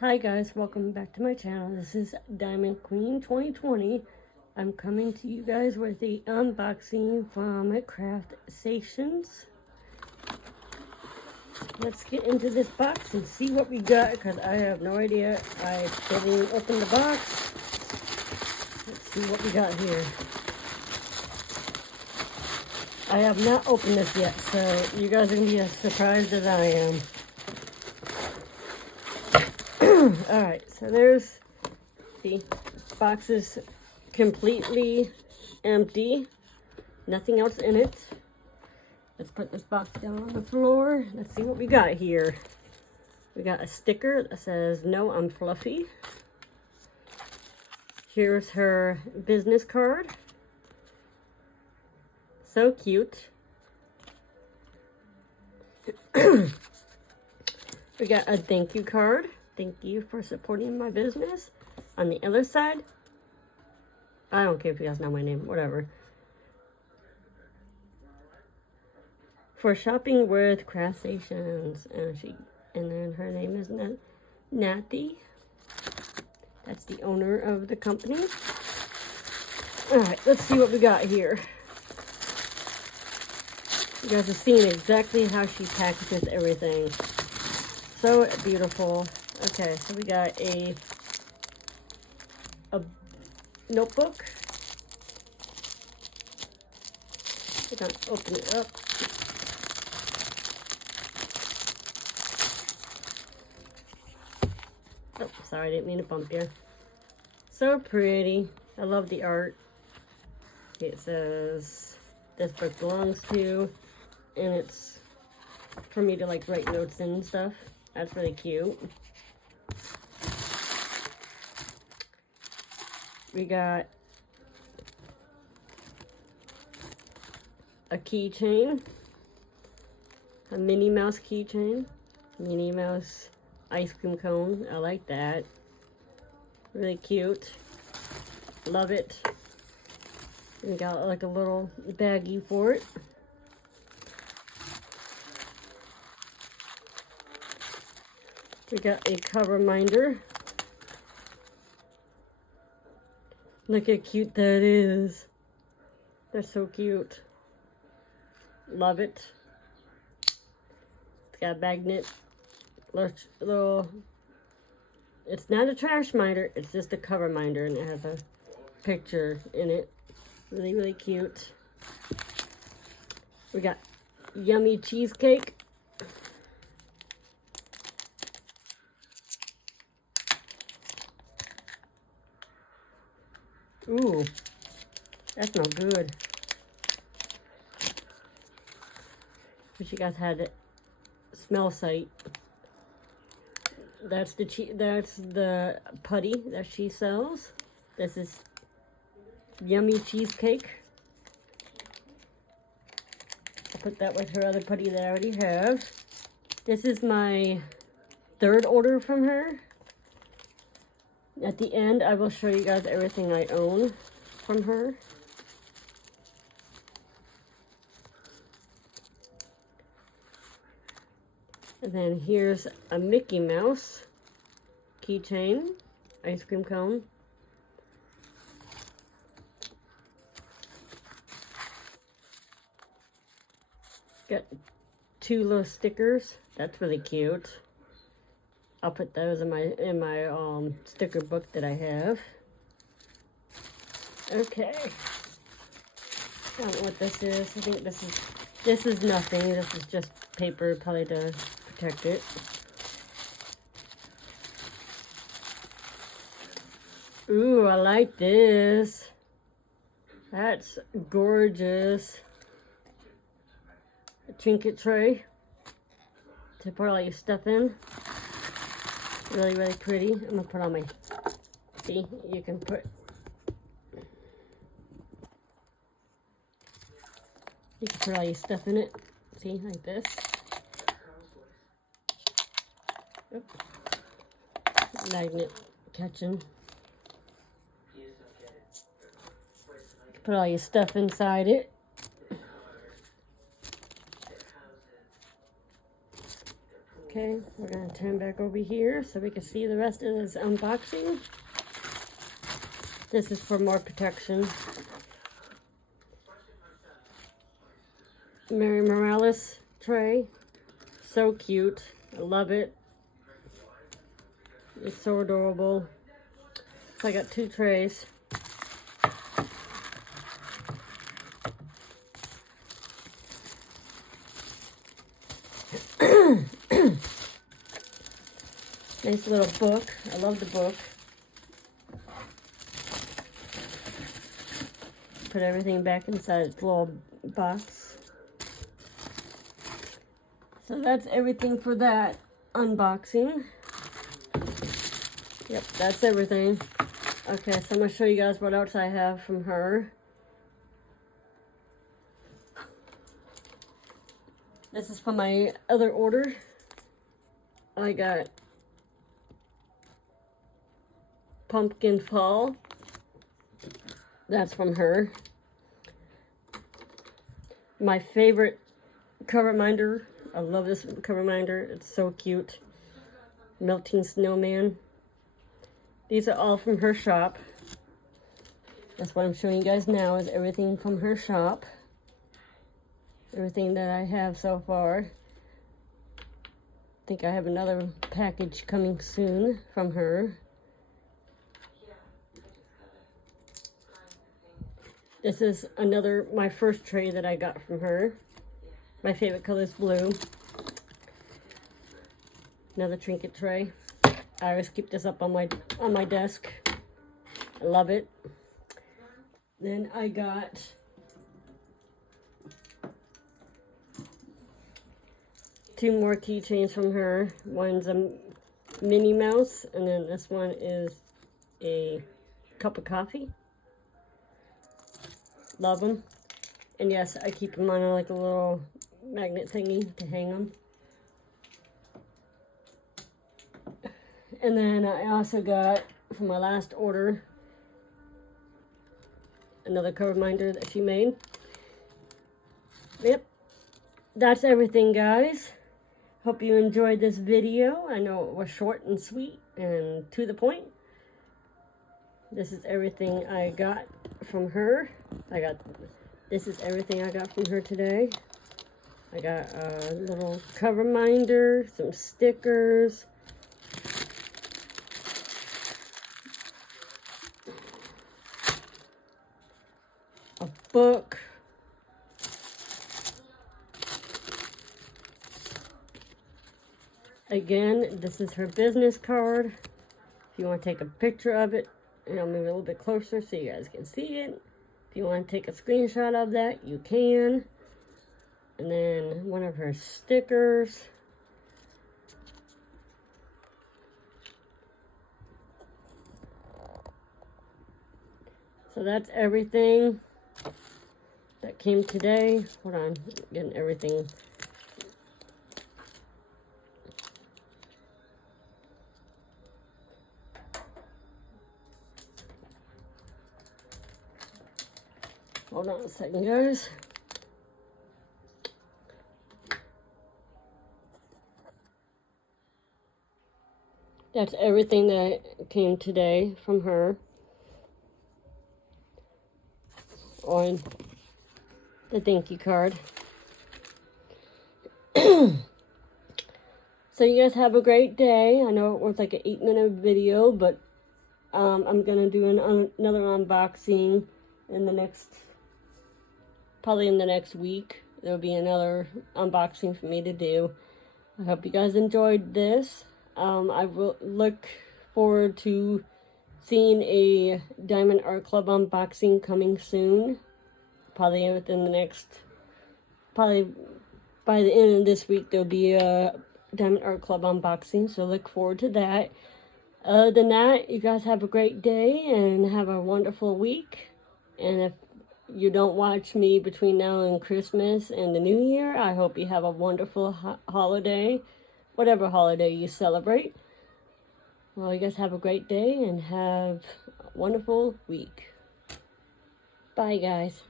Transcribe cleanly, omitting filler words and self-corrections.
Hi guys, welcome back to my channel. This is Diamond Queen 2020. I'm coming to you guys with the unboxing from Craftsperations. Let's get into this box and see what we got because I have no idea. I didn't open the box. Let's see what we got here. I have not opened this yet, so you guys are going to be as surprised as I am. Alright, so there's the box is completely empty. Nothing else in it. Let's put this box down on the floor. Let's see what we got here. We got a sticker that says, "No, I'm fluffy." Here's her business card. So cute. We got a thank you card. Thank you for supporting my business. On the other side, I don't care if you guys know my name, whatever. For shopping with Craftsperations, and then her name is Natty. That's the owner of the company. All right, let's see what we got here. You guys are seeing exactly how she packages everything. So beautiful. Okay, so we got a notebook. We're gonna open it up. Oh, sorry, I didn't mean to bump you. So pretty. I love the art. It says, "This book belongs to," and it's for me to like write notes in and stuff. That's really cute. We got a keychain, a Minnie Mouse keychain, Minnie Mouse ice cream cone. I like that. Really cute. Love it. We got like a little baggie for it. We got a cover reminder. Look how cute that is. That's so cute. Love it. It's got a magnet. Little. It's not a trash minder. It's just a cover minder, and it has a picture in it. Really, really cute. We got yummy cheesecake. Ooh, that smells good. Wish you guys had a smell sight. That's the putty that she sells. This is yummy cheesecake. I'll put that with her other putty that I already have. This is my third order from her. At the end, I will show you guys everything I own from her. And then here's a Mickey Mouse keychain, ice cream cone. Got two little stickers. That's really cute. I'll put those in my sticker book that I have. Okay. I don't know what this is. I think this is nothing. This is just paper, probably to protect it. Ooh, I like this. That's gorgeous. A trinket tray to put all your stuff in. Really, really pretty. I'm gonna put on my, see, you can put all your stuff in it. See, like this. Oop. Magnet catching. Put all your stuff inside it. Okay, we're gonna turn back over here so we can see the rest of this unboxing. This is for more protection. Mary Morales tray. So cute. I love it. It's so adorable. So I got 2 trays. Nice little book. I love the book. Put everything back inside its little box. So that's everything for that unboxing. Yep, that's everything. Okay, so I'm going to show you guys what else I have from her. This is from my other order. I got Pumpkin Fall. That's from her. My favorite cover reminder. I love this cover reminder. It's so cute. Melting Snowman. These are all from her shop. That's what I'm showing you guys now is everything from her shop. Everything that I have so far. I think I have another package coming soon from her. This is my first tray that I got from her. My favorite color is blue. Another Trinket tray. I always keep this up on my desk. I love it. Then I got two more keychains from her. One's a Minnie Mouse, and then this one is a cup of coffee. Love them. And yes, I keep them on like a little magnet thingy to hang them. And then I also got, for my last order, another cover reminder that she made. Yep, that's everything, guys. Hope you enjoyed this video. I know it was short and sweet and to the point. This is everything I got from her. This is everything I got from her today. I got a little cover reminder, some stickers, a book, again, this is her business card. If you want to take a picture of it, and I'll move it a little bit closer so you guys can see it. If you want to take a screenshot of that, you can. And then one of her stickers. So that's everything that came today. Hold on, getting everything. Hold on a second, guys. That's everything that came today from her on the thank you card. So you guys have a great day. I know it was like an 8-minute video, but I'm gonna do another unboxing in the next, probably in the next week. There'll be another unboxing for me to do. I hope you guys enjoyed this. I will look forward to seeing a Diamond Art Club unboxing coming soon. Probably within the next, probably by the end of this week, there'll be a Diamond Art Club unboxing. So look forward to that. Other than that, you guys have a great day and have a wonderful week. And if you don't watch me between now and Christmas and the New Year, I hope you have a wonderful holiday, whatever holiday you celebrate. Well, you guys have a great day and have a wonderful week. Bye, guys.